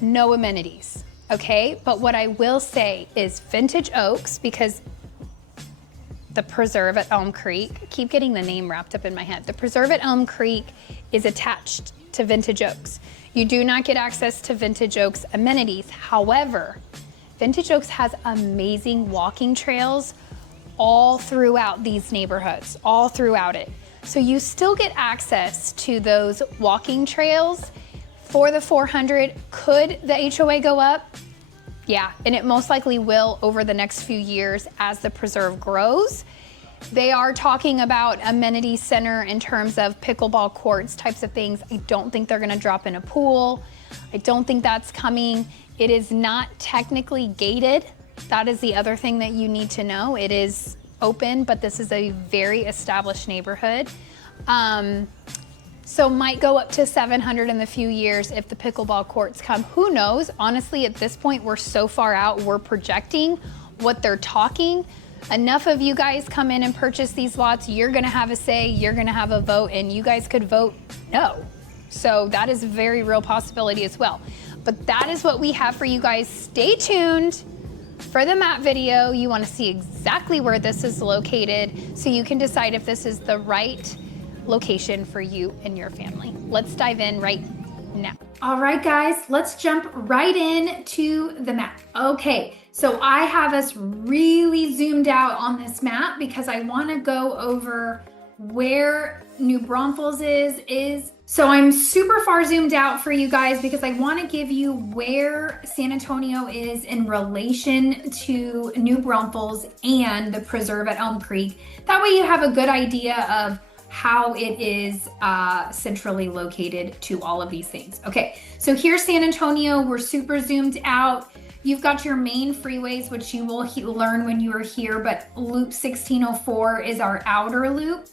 no amenities. Okay, but what I will say is Vintage Oaks, because the preserve at Elm Creek, I keep getting the name wrapped up in my head. The preserve at Elm Creek is attached to Vintage Oaks. You do not get access to Vintage Oaks amenities. However, Vintage Oaks has amazing walking trails all throughout these neighborhoods, all throughout it. So you still get access to those walking trails. For the 400, could the HOA go up? Yeah, and it most likely will over the next few years as the preserve grows. They are talking about amenity center in terms of pickleball courts, types of things. I don't think they're gonna drop in a pool. I don't think that's coming. It is not technically gated. That is the other thing that you need to know. It is open, but this is a very established neighborhood. So might go up to 700 in the few years if the pickleball courts come. Who knows? Honestly, at this point, we're so far out, we're projecting what they're talking. Enough of you guys come in and purchase these lots, you're gonna have a say, you're gonna have a vote, and you guys could vote no. So that is a very real possibility as well. But that is what we have for you guys. Stay tuned for the map video. You wanna see exactly where this is located so you can decide if this is the right location for you and your family. Let's dive in right now. All right, guys, let's jump right in to the map. Okay, so I have us really zoomed out on this map because I want to go over where New Braunfels is. So I'm super far zoomed out for you guys because I want to give you where San Antonio is in relation to New Braunfels and the preserve at Elm Creek. That way you have a good idea of how it is centrally located to all of these things. Okay, so here's San Antonio. We're super zoomed out. You've got your main freeways, which you will learn when you are here, but Loop 1604 is our outer loop.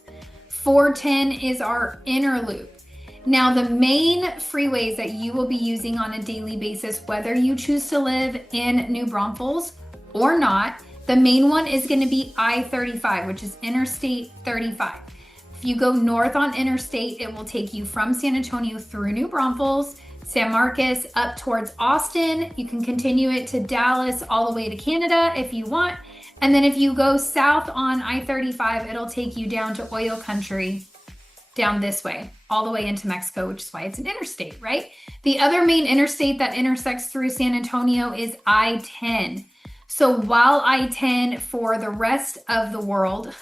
410 is our inner loop. Now, the main freeways that you will be using on a daily basis, whether you choose to live in New Braunfels or not, the main one is going to be I-35, which is Interstate 35. If you go north on Interstate, it will take you from San Antonio through New Braunfels, San Marcos, up towards Austin. You can continue it to Dallas, all the way to Canada if you want. And then if you go south on I-35, it'll take you down to oil country, down this way, all the way into Mexico, which is why it's an interstate, right? The other main interstate that intersects through San Antonio is I-10. So while I-10 for the rest of the world,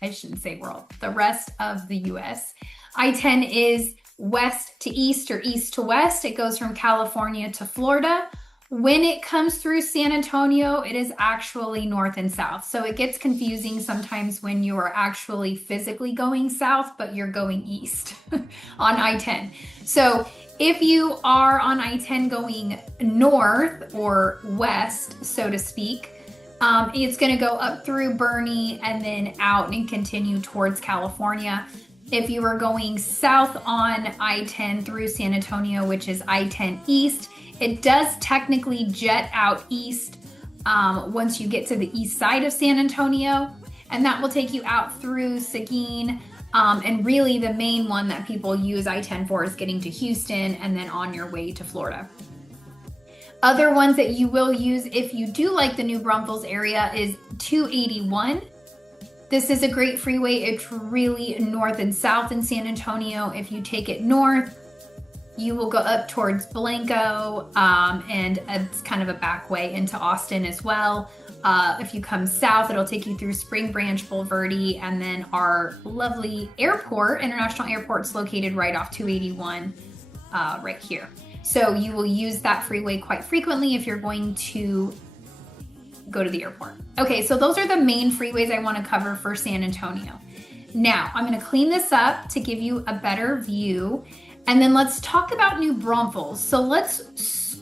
I shouldn't say world, the rest of the US, I-10 is west to east or east to west. It goes from California to Florida. When it comes through San Antonio, it is actually north and south. So it gets confusing sometimes when you are actually physically going south, but you're going east on I-10. So if you are on I-10 going north or west, so to speak, it's going to go up through Bernie and then out and continue towards California. If you were going south on I-10 through San Antonio, which is I-10 East, it does technically jet out east once you get to the east side of San Antonio, and that will take you out through Seguin. And really the main one that people use I-10 for is getting to Houston and then on your way to Florida. Other ones that you will use if you do like the New Braunfels area is 281. This is a great freeway. It's really north and south in San Antonio. If you take it north, you will go up towards Blanco, and it's kind of a back way into Austin as well. If you come south, it'll take you through Spring Branch, Bulverde, and then our lovely airport, international airport's located right off 281 right here. So you will use that freeway quite frequently if you're going to go to the airport. Okay, so those are the main freeways I want to cover for San Antonio. Now, I'm going to clean this up to give you a better view, and then let's talk about New Braunfels. So let's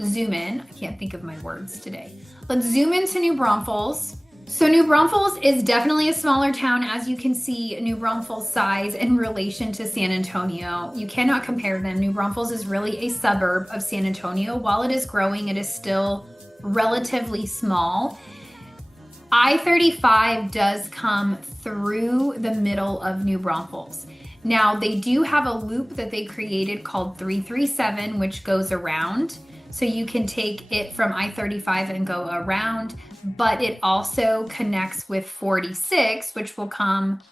zoom in. I can't think of my words today. Let's zoom into New Braunfels. So New Braunfels is definitely a smaller town. As you can see, New Braunfels' size in relation to San Antonio, you cannot compare them. New Braunfels is really a suburb of San Antonio. While it is growing, it is still relatively small. I-35 does come through the middle of New Braunfels. Now, they do have a loop that they created called 337, which goes around. So you can take it from I-35 and go around, but it also connects with 46, which will come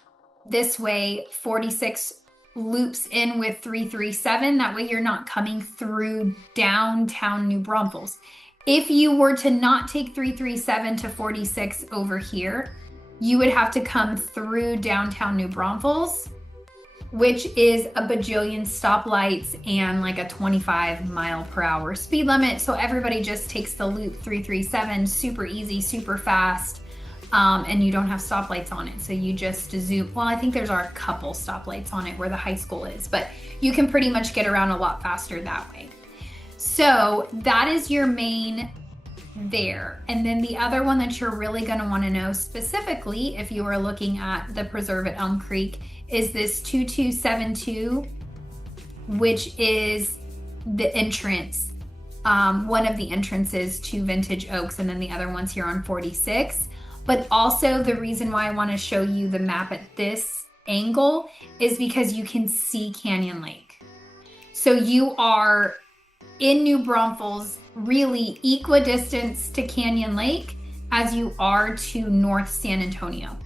this way. 46 loops in with 337. That way you're not coming through downtown New Braunfels. If you were to not take 337 to 46 over here, you would have to come through downtown New Braunfels, which is a bajillion stoplights and like a 25-mile-per-hour speed limit. So everybody just takes the loop 337, super easy, super fast, and you don't have stoplights on it. So you just zoom. Well, I think there's a couple stoplights on it where the high school is, but you can pretty much get around a lot faster that way. So that is your main there. And then the other one that you're really going to want to know specifically if you are looking at the preserve at Elm Creek is this 2272, which is the entrance, one of the entrances to Vintage Oaks, and then the other one's here on 46. But also the reason why I want to show you the map at this angle is because you can see Canyon Lake. So you are in New Braunfels, really equidistance to Canyon Lake as you are to North San Antonio.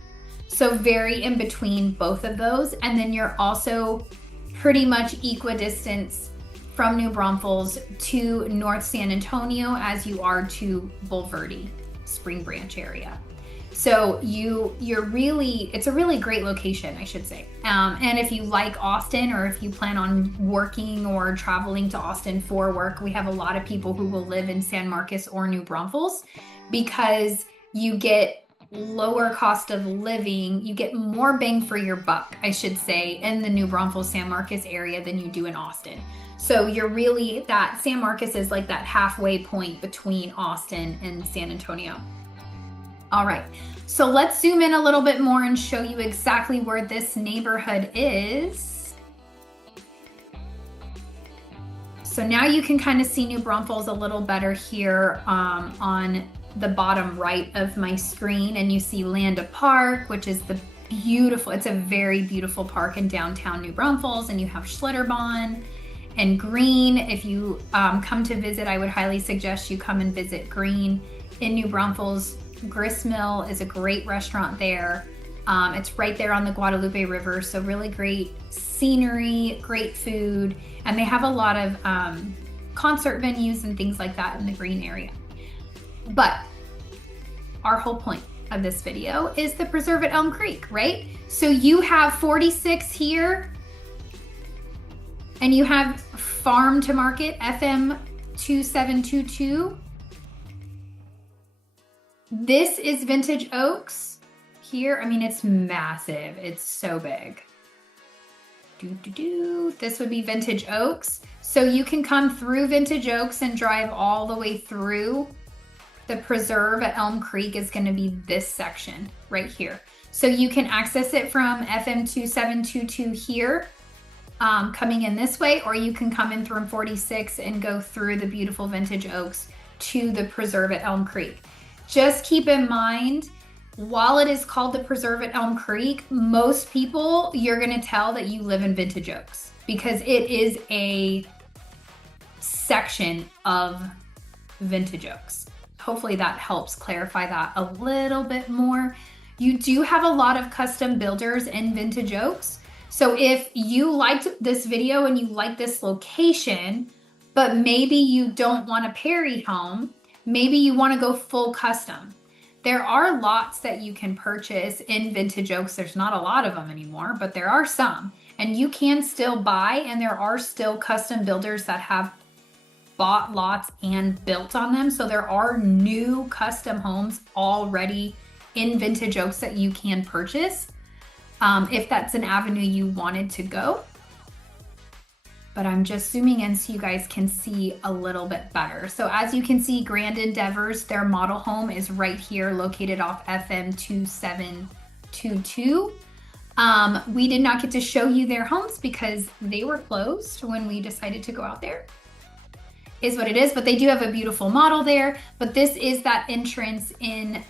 So very in between both of those. And then you're also pretty much equidistance from New Braunfels to North San Antonio as you are to Bulverde, Spring Branch area. So it's a really great location, I should say. And if you like Austin, or if you plan on working or traveling to Austin for work, we have a lot of people who will live in San Marcos or New Braunfels because you get lower cost of living. You get more bang for your buck, I should say, in the New Braunfels, San Marcos area than you do in Austin. So that San Marcos is like that halfway point between Austin and San Antonio. All right, so let's zoom in a little bit more and show you exactly where this neighborhood is. So now you can kind of see New Braunfels a little better here on the bottom right of my screen, and you see Landa Park, which is it's a very beautiful park in downtown New Braunfels, and you have Schlitterbahn and Green. If you come to visit, I would highly suggest you come and visit Green in New Braunfels. Gristmill is a great restaurant there. It's right there on the Guadalupe River, so really great scenery, great food, and they have a lot of concert venues and things like that in the Green area. But our whole point of this video is the preserve at Elm Creek, right? So you have 46 here, and you have Farm to Market FM 2722. This is Vintage Oaks here. I mean, it's massive. It's so big. This would be Vintage Oaks. So you can come through Vintage Oaks and drive all the way through. The preserve at Elm Creek is going to be this section right here. So you can access it from FM 2722 here, coming in this way, or you can come in from 46 and go through the beautiful vintage oaks to the preserve at Elm Creek. Just keep in mind, while it is called the preserve at Elm Creek, most people, you're gonna tell that you live in vintage oaks because it is a section of vintage oaks. Hopefully that helps clarify that a little bit more. You do have a lot of custom builders in vintage oaks. So if you liked this video and you like this location, but maybe you don't want a Perry home, maybe you want to go full custom. There are lots that you can purchase in vintage oaks. There's not a lot of them anymore, but there are some. And you can still buy, and there are still custom builders that have bought lots and built on them. So there are new custom homes already in vintage oaks that you can purchase if that's an avenue you wanted to go. But I'm just zooming in so you guys can see a little bit better. So as you can see, Grand Endeavors, their model home is right here, located off FM 2722. We did not get to show you their homes because they were closed when we decided to go out there. Is what it is, but they do have a beautiful model there. But this is that entrance in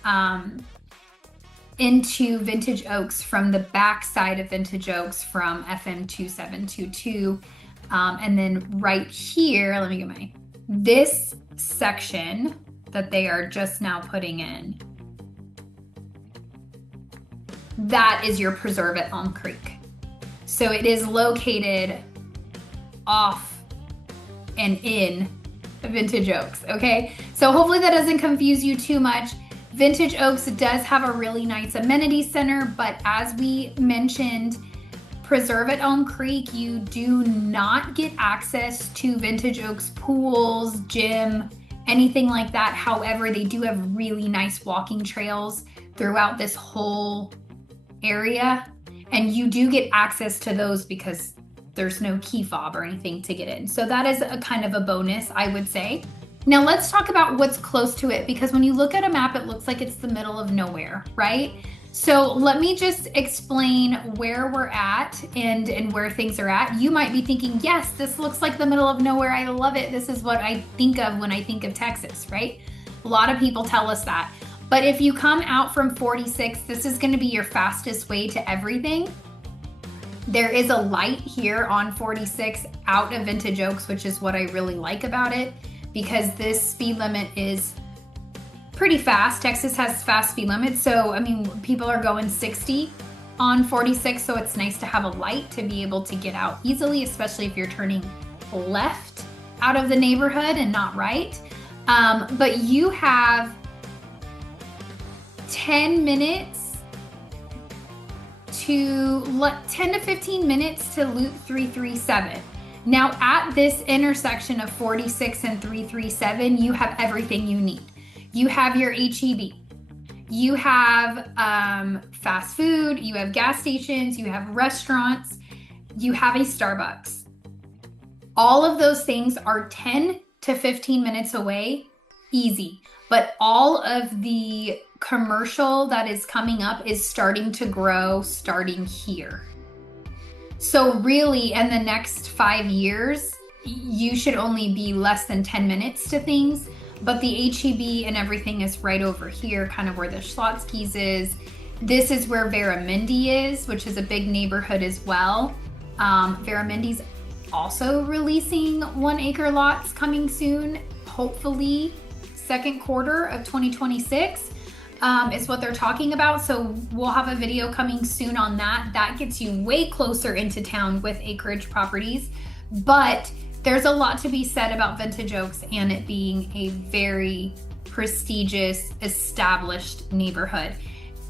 into Vintage Oaks from the back side of Vintage Oaks from FM 2722. And then right here, let me get this section that they are just now putting in, that is your preserve at Elm Creek. So it is located off and in Vintage Oaks, okay? So hopefully that doesn't confuse you too much. Vintage Oaks does have a really nice amenity center, but as we mentioned, preserve at Elm Creek, you do not get access to Vintage Oaks pools, gym, anything like that. However, they do have really nice walking trails throughout this whole area, and you do get access to those because there's no key fob or anything to get in. So that is a kind of a bonus, I would say. Now let's talk about what's close to it, because when you look at a map, it looks like it's the middle of nowhere, right? So let me just explain where we're at and where things are at. You might be thinking, yes, this looks like the middle of nowhere. I love it. This is what I think of when I think of Texas, right? A lot of people tell us that. But if you come out from 46, this is going to be your fastest way to everything. There is a light here on 46 out of Vintage Oaks, which is what I really like about it, because this speed limit is pretty fast. Texas has fast speed limits. So, I mean, people are going 60 on 46. So it's nice to have a light to be able to get out easily, especially if you're turning left out of the neighborhood and not right. But you have 10 to 15 minutes to Loop 337. Now at this intersection of 46 and 337, you have everything you need. You have your HEB, you have fast food, you have gas stations, you have restaurants, you have a Starbucks. All of those things are 10 to 15 minutes away, easy. But all of the commercial that is coming up is starting to grow starting here. So really, in the next 5 years, you should only be less than 10 minutes to things. But the HEB and everything is right over here, kind of where the Schlotzky's is. This is where Veramendi is, which is a big neighborhood as well. Veramendi's also releasing 1 acre lots coming soon, hopefully second quarter of 2026 is what they're talking about. So we'll have a video coming soon on that. That gets you way closer into town with acreage properties. But there's a lot to be said about Vintage Oaks and it being a very prestigious, established neighborhood.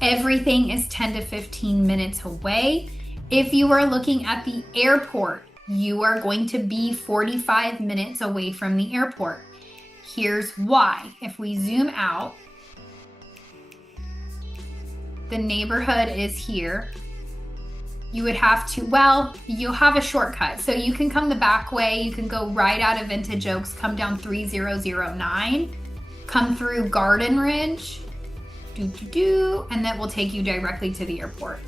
Everything is 10 to 15 minutes away. If you are looking at the airport, you are going to be 45 minutes away from the airport. Here's why. If we zoom out, the neighborhood is here. You would have to, well, you'll have a shortcut. So you can come the back way. You can go right out of Vintage Oaks, come down 3009, come through Garden Ridge, and that will take you directly to the airport.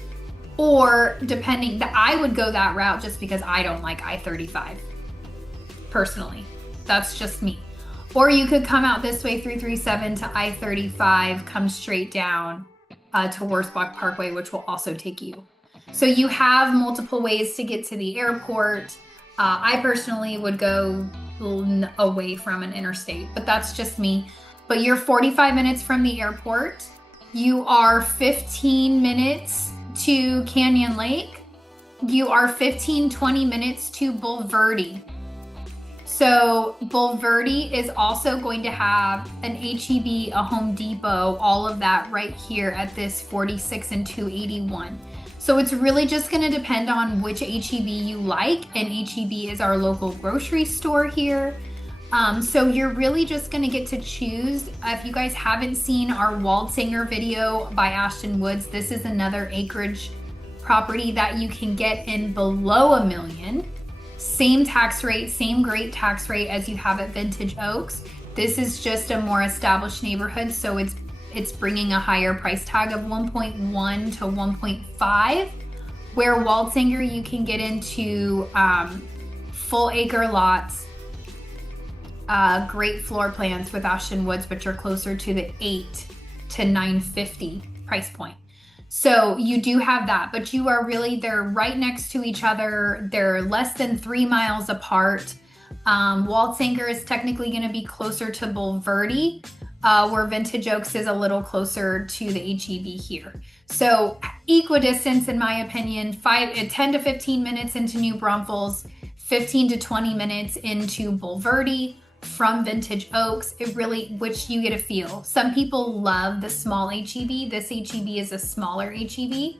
Or depending, I would go that route just because I don't like I-35 personally. That's just me. Or you could come out this way 337 to I-35, come straight down to Wurzbach Parkway, which will also take you. So you have multiple ways to get to the airport. I personally would go away from an interstate, but that's just me. But you're 45 minutes from the airport. You are 15 minutes to Canyon Lake. You are 15-20 minutes to Bulverde. So Bulverde is also going to have an HEB, a Home Depot, all of that right here at this 46 and 281. So it's really just going to depend on which HEB you like, and HEB is our local grocery store here. So you're really just going to get to choose. If you guys haven't seen our Waldsinger video by Ashton Woods, this is another acreage property that you can get in below $1 million. Same tax rate, same great tax rate as you have at Vintage Oaks. This is just a more established neighborhood, so it's bringing a higher price tag of 1.1 to 1.5, where Waldsinger you can get into full acre lots, great floor plans with Ashton Woods, which are closer to the 8 to 950 price point. So you do have that, but you are really, they're right next to each other. They're less than 3 miles apart. Waldsinger is technically going to be closer to Bulverde, where Vintage Oaks is a little closer to the HEB here. So equidistance, in my opinion, 10 to 15 minutes into New Braunfels, 15 to 20 minutes into Bulverde from Vintage Oaks. It really, which you get a feel. Some people love the small HEB. This HEB is a smaller HEB.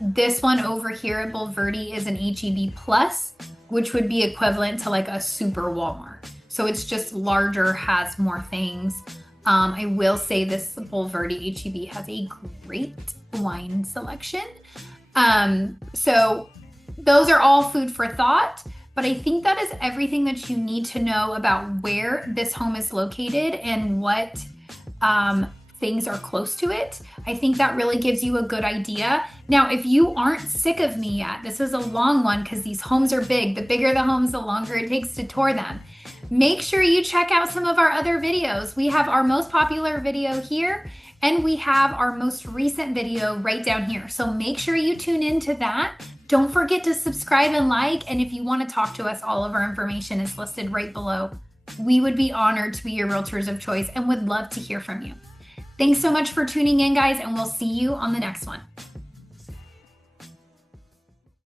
This one over here at Bulverde is an HEB Plus, which would be equivalent to like a super Walmart. So it's just larger, has more things. I will say this Bulverde HEB has a great wine selection. So those are all food for thought. But I think that is everything that you need to know about where this home is located and what things are close to it. I think that really gives you a good idea. Now, if you aren't sick of me yet, this is a long one because these homes are big. The bigger the homes, the longer it takes to tour them. Make sure you check out some of our other videos. We have our most popular video here, and we have our most recent video right down here. So make sure you tune into that. Don't forget to subscribe and like, and if you want to talk to us, all of our information is listed right below. We would be honored to be your realtors of choice and would love to hear from you. Thanks so much for tuning in, guys, and we'll see you on the next one.